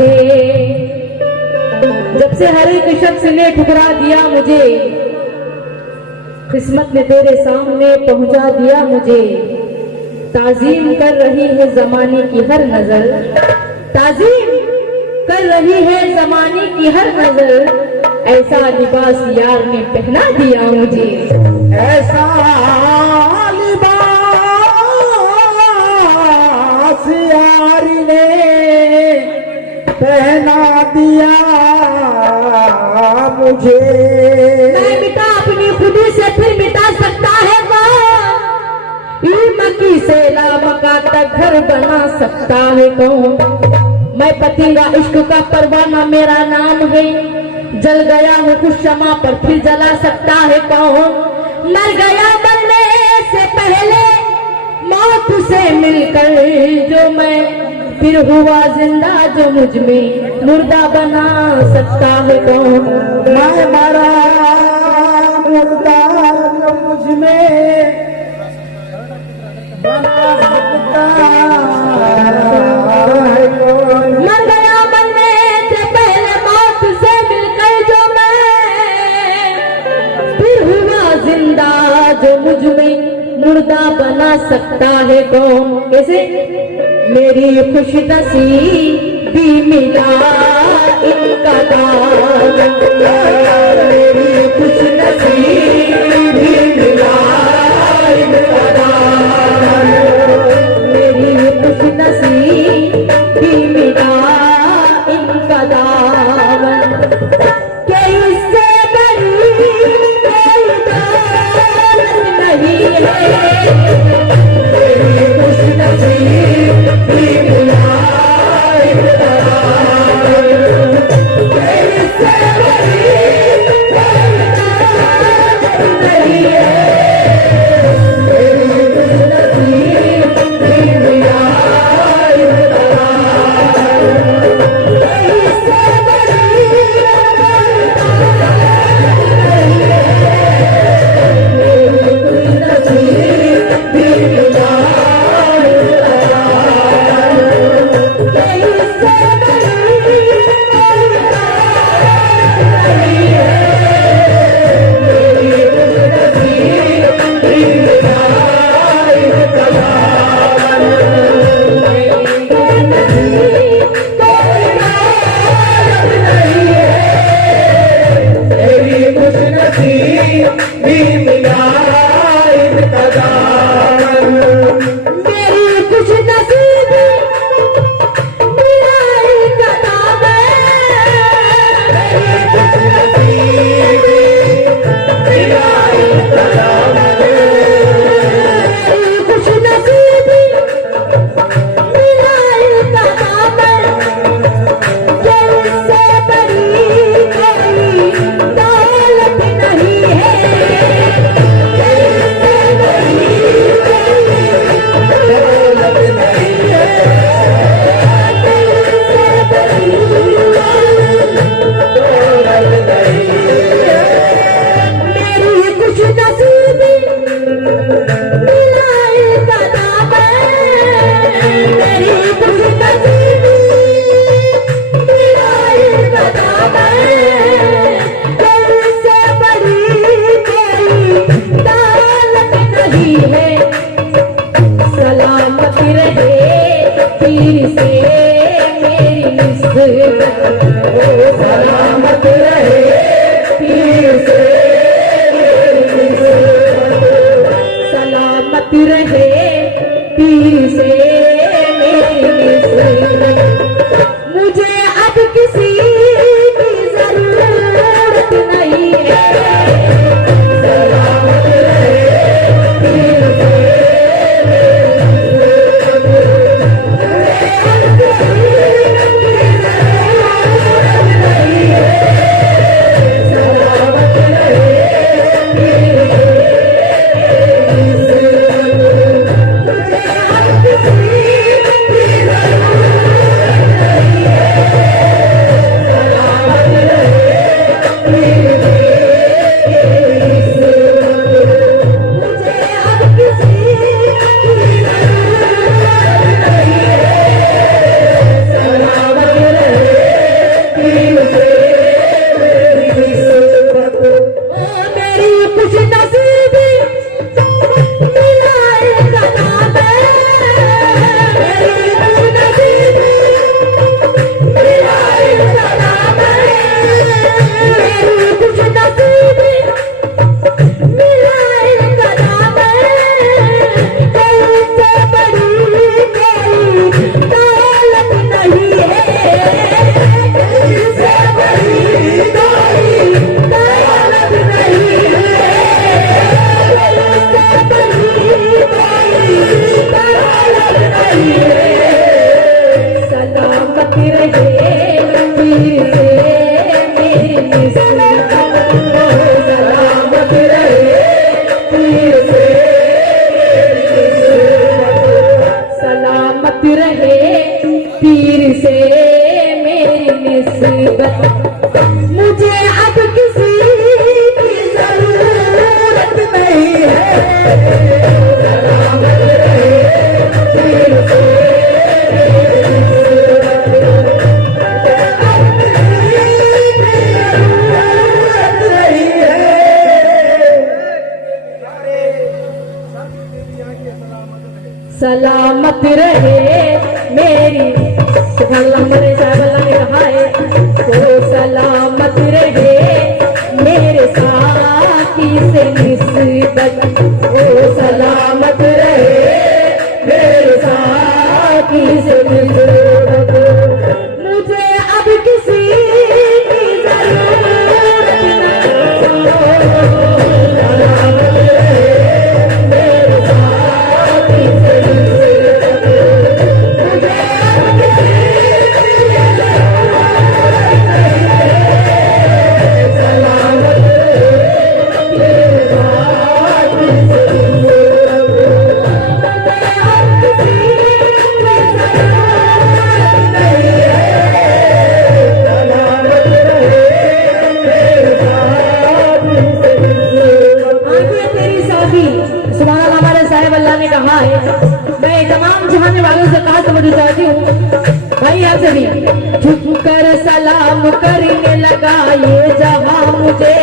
मुझे, जब से हर एक शख्स ने ठुकरा दिया मुझे, किस्मत ने तेरे सामने पहुंचा दिया मुझे। ताजीम कर रही है जमाने की हर नजर, ताजीम कर रही है जमाने की हर नजर, ऐसा लिबास यार ने पहना दिया मुझे। ऐसा लिबास यार ने पहना दिया मुझे। मैं मिटा अपनी खुदी से फिर मिटा सकता है कौन, मक्की से लामका तक घर बना सकता है कौन। मैं पतिंगा इश्क का परवाना मेरा नाम है, जल गया हूँ कुछ क्षमा पर फिर जला सकता है कौन। मर गया मरने से पहले मौत से मिलकर जो मैं, फिर हुआ जिंदा जो मुझ में मुर्दा बना सकता है कौन। मैं मरा मुर्दा जो मुझ में बना सकता है कौन। मर गया मरने से पहले मौत से मिलकर जो मैं, फिर हुआ जिंदा जो मुझ में मुर्दा बना सकता है कौन। कैसे? मेरी खुश नसीबी मिला इनका दामन, मेरी खुश नसीबी मिला इनका दामन, मेरी खुश नसीबी मिला इनका दामन। कि इससे बड़ी कोई दौलत नहीं है, मेरी खुश नसीबी मिला इनका दामन, कि इससे बड़ी कोई दौलत नहीं है, मेरी खुश नसीबी मिला इनका दामन, कि इससे बड़ी कोई दौलत नहीं है, मेरी खुश नसीबी मिला इनका दामन, कि इससे बड़ी कोई दौलत नहीं है, मेरी खुश नसीबी मिला इनका दामन, मेरी खुश नसीबी कोई दौलत नहीं है, मेरी खुश नसीबी मिला इनका दामन, मेरी खुश नसीबी मिला इनका दामन, मेरी खुश नसीबी मिला इनका दामन, मेरी खुश नसीबी मिला इनका दामन, कि इससे बड़ी कोई दौलत नहीं है, कि इससे बड़ी कोई दौलत नहीं है, कि इससे बड़ी दौलत नहीं है, मेरी खुश नसीबी मिला इनका दामन, मेरी खुश नसीबी मिला इनका दामन, कि इससे बड़ी कोई दौलत नहीं है। सलामत रहे तीर से मेरी निस्बत, ओ सलामत रहे तीर से मेरी निस्बत, सलामत रहे तीर से मेरी निस्बत, मुझे अब किसी की जरूरत नहीं है, सलामत रहे तीर से रहे पीर से मेरी निस्बत, ओ सलामत रहे पीर से सलामत रहे पीर से मेरी निस्बत। मुझे अब किसी की जरूरत नहीं है, सलामत रहे पीर से सलामत रहे मेरी मेरे साहब अल्लाह ने कहा है तो सलामत रहे मेरे साथी से निस्बत, ओ सलामत रहे मेरे साथी से निस्बत। मुझे अब किसी की जरूरत नहीं, सलामत रहे मेरे साथी से मैं तमाम चाहने वालों से कहा समझ चाहती हूँ भाई आपसे भी, झुक कर सलाम करने लगा ये जहां मुझे,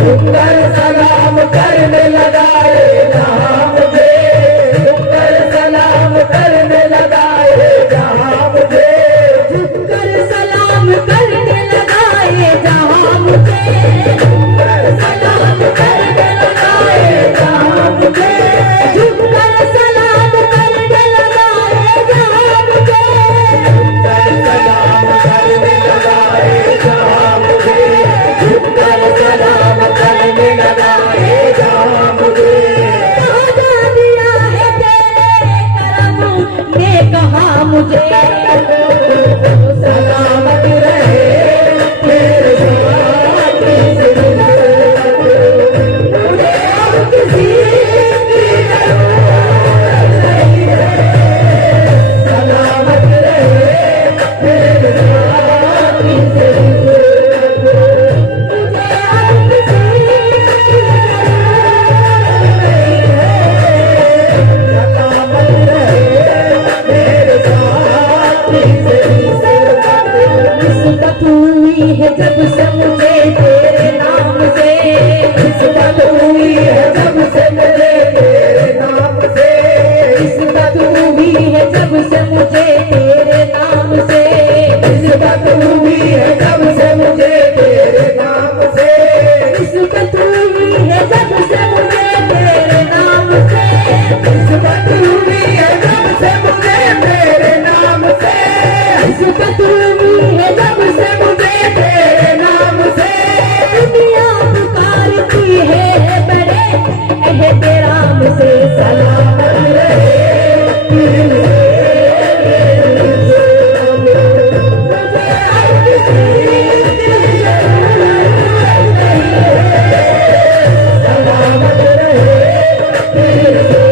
झुक कर सलाम करने लगा ये जहां मुझे, झुक कर सलाम करने लगा ये जहां मुझे, झुक कर सलाम करने लगा ये जहां मुझे, झुक कर सलाम करने लगा ये जहां मुझे, झुक कर सलाम करने लगा ये जहां मुझे, सलाम करने लगा ये जहां मुझे, झुक कर सलाम करने लगा ये जहां मुझे। वादा दिया है तेरे करम ने कहा मुझे, सलामत रहे मेरे साथी से निस्बत, मुझे अब किसी की जरूरत नहीं है, सलामत रहे मेरे साथी से निस्बत, मुझे अब किसी की जरूरत नहीं है, सलामत रहे मेरे साथी से निस्बत। निस्बत हुई है जब से मुझे तेरे नाम से, निस्बत हुई है जब से मुझे तेरे नाम से, निस्बत हुई है जब से मुझे तेरे नाम से, निस्बत हुई है जब से मुझे तेरे नाम से, निस्बत हुई है जब से मुझे तेरे नाम से, निस्बत हुई है जब से मुझे तेरे नाम से, निस्बत हुई है जब से मुझे तेरे नाम से। दुनिया पुकारती है बड़े एहतराम से, सलामत रहे पीर से मेरी निस्बत, मुझे अब किसी की जरूरत नहीं है, सलामत रहे पीर से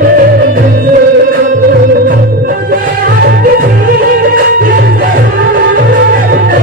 मेरी निस्बत, मुझे अब किसी की जरूरत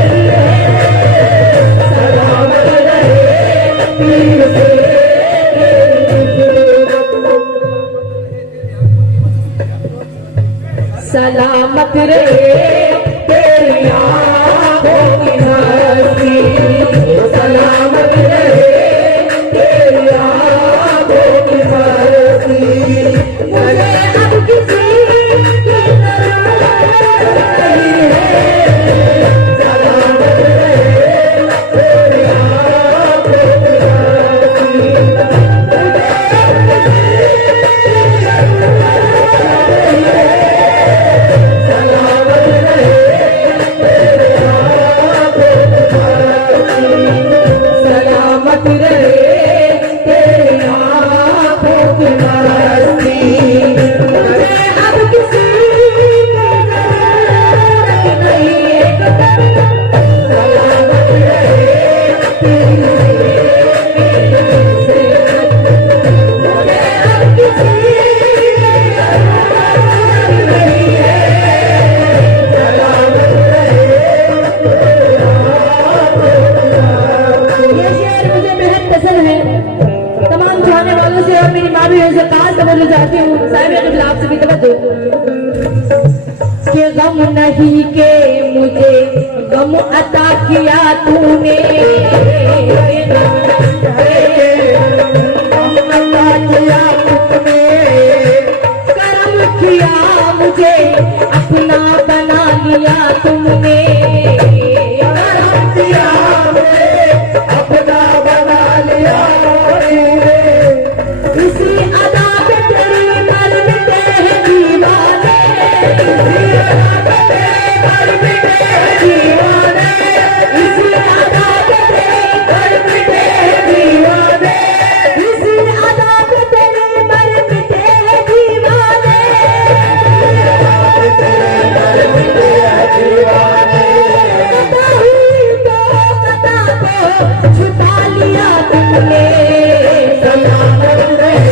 जाती हूँ साहिब आपसे भी तवज्जो के गम नहीं के मुझे गम अता किया तूने करम किया मुझे अपना बना लिया तुमने करम किया मुझे अपना बना लिया इसी अदा पे तेरी मर मिटे हैं दीवाने इसी अदा पे तेरी मर मिटे हैं दीवाने इसी अदा पे तेरी मर मिटे हैं दीवाने इसी अदा पे तेरी मर मिटे हैं दीवाने कता हुई तो कता को छुपा लिया तुमने सलामत रहे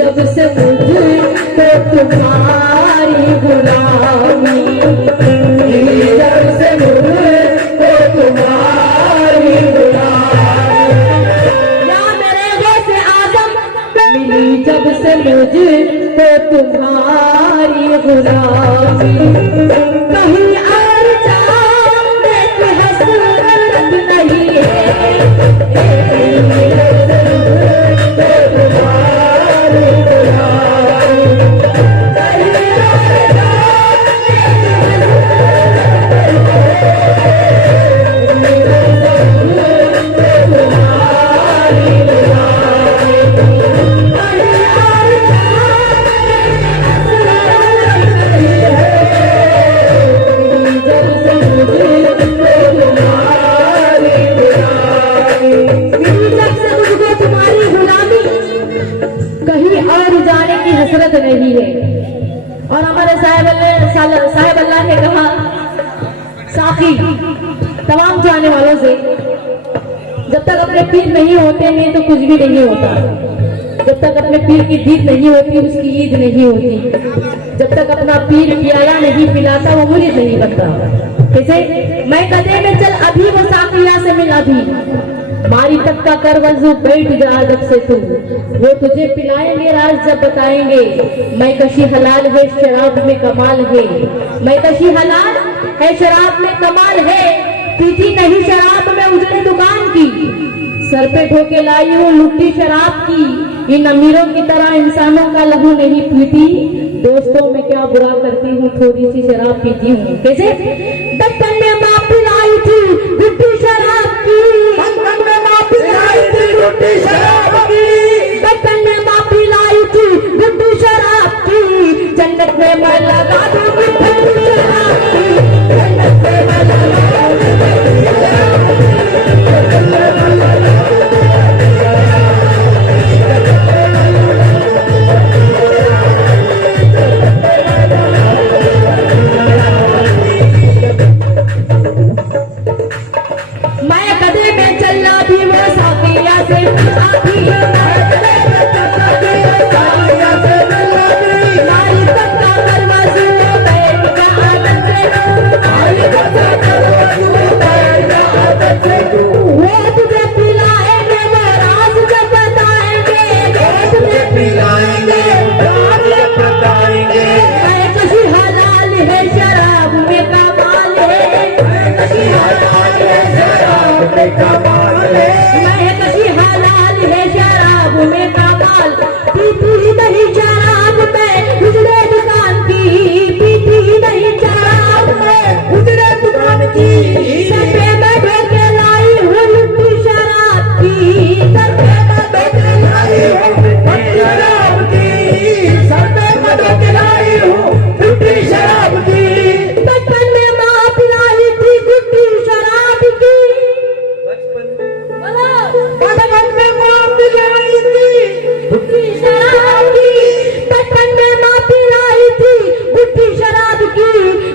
जब से मुझे तो तुम्हारी गुलामी जब से मुझे तो तुम्हारी गुलामी या मेरे जैसे आदम मिली जब से मुझे तो तुम्हारी गुलामी कहीं और जाने की हसरत नहीं है हसरत नहीं है। और हमारे साहिब अल्लाह ने कहा साकी तमाम जाने वालों से जब तक अपने पीर नहीं होते हैं तो कुछ भी नहीं होता, जब तक अपने पीर की दीद नहीं होती उसकी ईद नहीं होती, जब तक अपना पीर पियाया नहीं पिलाता वो मुरीद नहीं बनता। जैसे मैं कदे में चल अभी वो साकिया से मिल अभी मारी तक का कर वजू बैठ जा अदब से तू वो तुझे पिलाएंगे राज जब बताएंगे मैं कशी हलाल है शराब में कमाल है मैं कशी हलाल है शराब में कमाल है पीती नहीं शराब में उजड़ी दुकान की सर पे ठोके लाई हूँ लुट्टी शराब की इन अमीरों की तरह इंसानों का लहू नहीं पीती दोस्तों में क्या बुरा करती हूँ, थोड़ी सी शराब पीती हूँ। कैसे? बचपन में माँ पिलाई थी गुड्डी शराब की, बचपन में माँ पिलाई थी गुड्डी शराब की, बचपन में माँ पिलाई थी गुड्डी शराब की, जन्नत में मैं लगा दूंगी गुड्डी शराब की, जन्नत में मैं लगा दूंगी गुड्डी मैं कदे में चलना भी वो साथिया से आती है, मैं कदे में चलना भी वो साथिया से मिलाती, नारी तक का दरवाज़ा बैठ का आदत से, नारी तक का दरवाज़ा बैठ का आदत से, वो तुझे पिलाएंगे वो राज जब बताएंगे, वो तुझे पिलाएंगे राज बताएंगे, मैं कशी हलाल है शराब में कमाल है, मैं कशी हलाल है शराब में कमाल है, मैं कशी हलाल है शराब में कमाल, पीती नहीं शराब में उजड़े दुकान की, पीती नहीं शराब में उजड़े दुकान की, सर पे मैं ढोके लाई हूँ लुट्टी शराब की, सर पे मैं ढोके लाई हूँ गुड्डी शराब की, सर पे मदद दिलाई हूँ गुड्डी शराब की, बचपन में माँ पिलाई थी गुड्डी शराब की, बोलो बचपन में माँ पिलाई थी गुड्डी शराब की, बचपन में माँ पिलाई थी गुड्डी शराब की,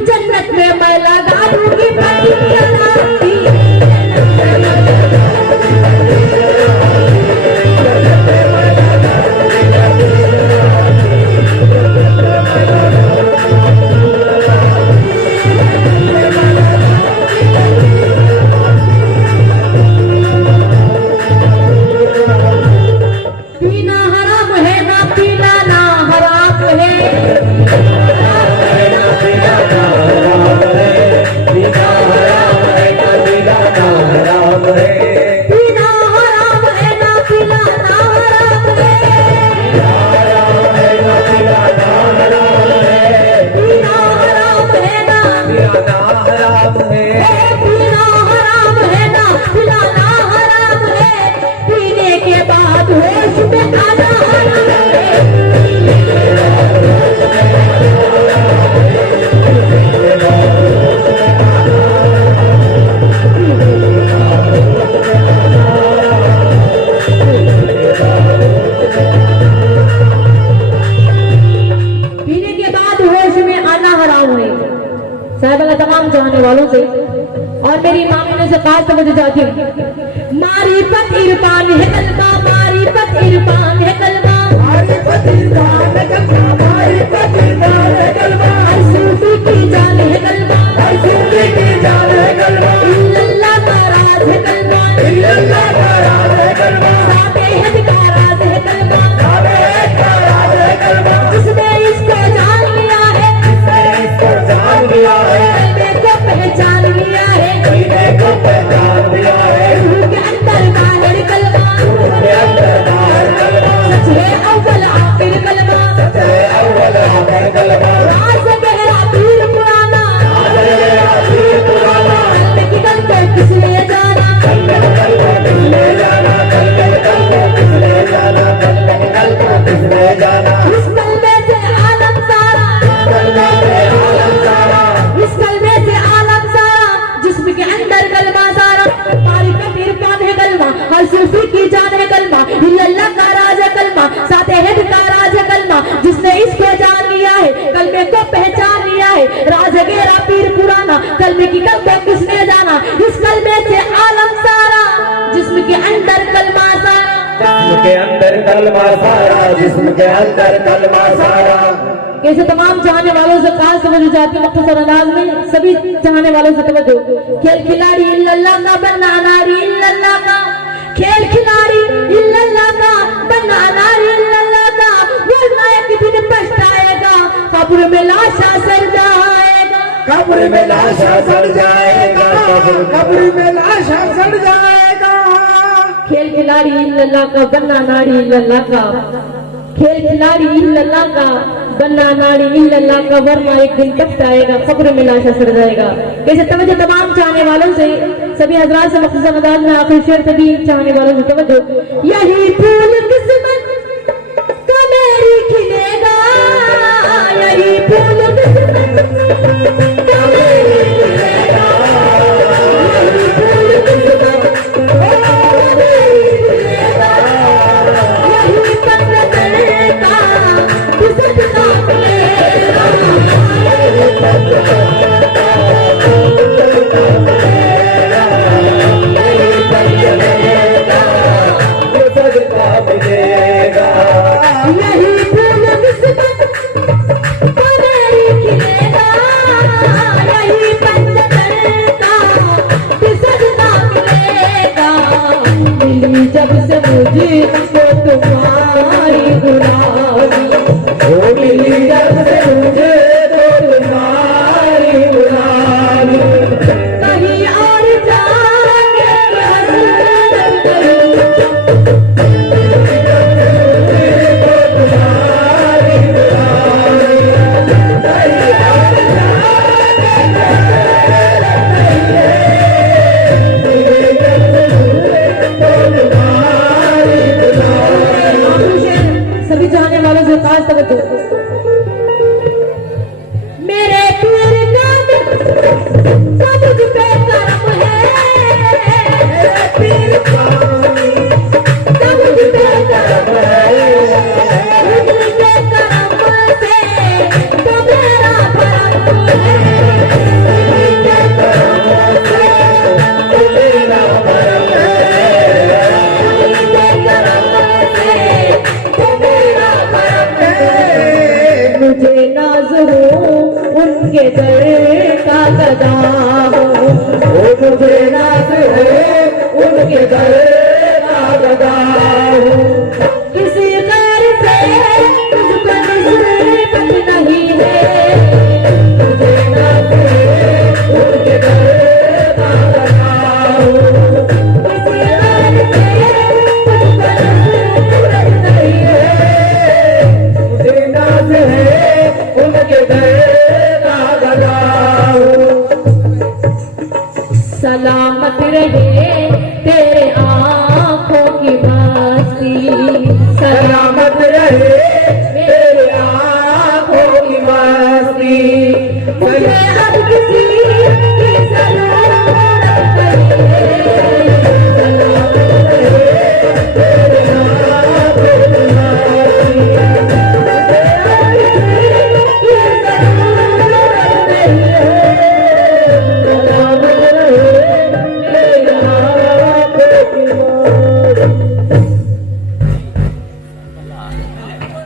जन्नत में मैं लगा दूंगी गुड्डी शराब की, पीना हराम है ना पिलाना हराम है, पीना हराम है ना पिलाना हराम है, पीना हराम है ना, पीना हराम है ना पिलाना हराम है, पीने के बाद होश में आना हराम है, पीने के बाद होश में आना हराम है। साहिबाला तमाम चाहने वालों से और मेरी मामी से खास तवज्जो चाहती हूँ, मारिफत इरफान है कलमा, मारिफत इरफान है कलमा, हर सूफी की जान है कलमा, इल्लल्लाह का राज है कलमा, साथे हद का राज है कलमा, जिसने इसको जान लिया है कलमे को पहचान लिया है, रूह के अंदर बाहर कलमा, सच है अव्वल आखिर कलमा, राज गहरा पीर पुराना, कलमे की गल को किस ले जाना, इस कलमे से आलम सारा, इस कलमे से आलम सारा, जिस्म के अंदर कलमा सारा, मारिफत इरफान है कलमा, हर सूफी की जान है कलमा, इल्लल्लाह का राज है कलमा, साथे हद का राज है कलमा, जिसने इसको जान लिया है कलमे को पहचान लिया है, राज गेरा पीर पुराना, कलमे की कल को किसने जाना, इस कलमे से आलम सारा, जिस्म के अंदर कलमा सारा, जिस्म के अंदर कलमा सारा, जिस्म के अंदर कलमा सारा, कैसे तमाम चाहने वालों से खास तवज्जो चाहती हूँ मुख्तसर अंदाज में, सभी चाहने वालों से तवज्जो, खेल खिलाड़ी इल्लल्लाह का बनना नारी इल्लल्लाह का, खेल खिलाड़ी इल्लल्लाह का बनना नारी इल्लल्लाह का, वरना एक दिन पछताएगा, कब्र में लाशा सड़ जाएगा, कब्र में लाशा सड़ जाएगा, कब्र में लाशा सड़ जाएगा, खेल खिलाड़ी इल्लल्लाह का बनना नारी इल्लल्लाह का, खेल खिलाड़ी इल्लल्लाह का बन्ना नाड़ी इल्लल्लाह का वरमा एक दिन तक आएगा, खबर में लाशा सड़ जाएगा। कैसे तवज्जो तमाम चाहने वालों से, सभी हजरात से मखसूस अंदाज में आखिर शेर सभी चाहने वालों से तवज्जो। यही फूल किस्मत का मेरी खिलेगा, यही फूल किस्मत का मेरी खिलेगा, यही फूल किस्मत का मेरी खिलेगा, यही पंजतन का किस्मत का मिलेगा, यही पंजतन का किस्मत का मिलेगा, यही पंजतन का किस्मत का मिलेगा, यही फूल किस्मत का मेरी खिलेगा, यही पंजतन का किस्मत का मिलेगा। मिली जब से मुझको तुम्हारी गुलामी, ओ मिली जब से मुझे तो तुम्हारी गुलामी, कहीं और जाके हसरत करूं, तुम्हारी गुलामी, कहीं और जाके मिली जब से मुझे तो तुम्हारी गुलामी। सभी चाहने वालों से खास तवज्जो। मेरे पीर का सब मुझ पे करम है, मेरे पीर का सब मुझ पे करम है, उनके करम से तो मेरा भरम है, उनके करम से तो मेरा भरम है, उनके करम से तो मेरा भरम है। मुझे नाज हो उनके दर का गदा हो, ओ मुझे नाज है उनके दर का गदा हो, किसी गैर से मुझको निस्बत नहीं है, मुझे नाज है उनके दर का गदा हो, किसी गैर से मुझको निस्बत नहीं है। मुझे नाज है उनके दर का गदा हो। सलामत रहे तेरे आँखों की मस्ती, सलामत रहे मेरे आँखों की मस्ती, मुझे अब किसी की जरूरत नहीं है, सलामत रहे मेरे आँखों की मस्ती, मुझे अब किसी की जरूरत नहीं है।